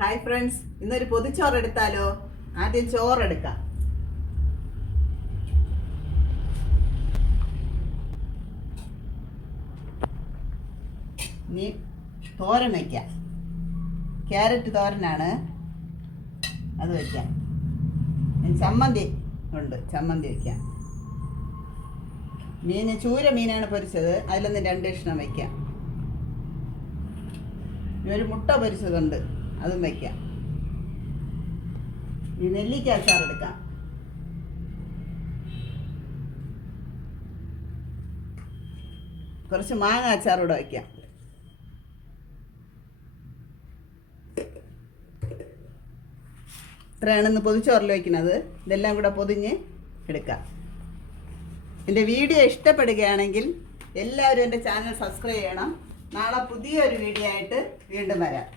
Hi friends, ഇന്നൊരു പൊതിച്ചോറ് എടുത്താലോ? ആദ്യം ചോറെടുക്കാം. ഇനി തോരൻ വയ്ക്കാം. ക്യാരറ്റ് തോരനാണ്, അത് വയ്ക്കാം. ചമ്മന്തി ഉണ്ട്, ചമ്മന്തി വയ്ക്കാം. ചൂര മീനാണ് പൊരിച്ചത്, അതിലൊന്ന് 2 കഷ്ണം വയ്ക്കാം. ഒരു മുട്ട പൊരിച്ചതുണ്ട്, അതും വയ്ക്കാം. ഈ നെല്ലിക്ക അച്ചാർ എടുക്കാം. കുറച്ച് മാങ്ങ അച്ചാർ കൂടെ വയ്ക്കാം. ഇത്രയാണെന്ന് പൊതിച്ചോറിൽ വയ്ക്കുന്നത്. ഇതെല്ലാം കൂടെ പൊതിഞ്ഞ് എടുക്കാം. എൻ്റെ വീഡിയോ ഇഷ്ടപ്പെടുകയാണെങ്കിൽ എല്ലാവരും എൻ്റെ ചാനൽ സബ്സ്ക്രൈബ് ചെയ്യണം. നാളെ പുതിയൊരു വീഡിയോ ആയിട്ട് വീണ്ടും വരാം.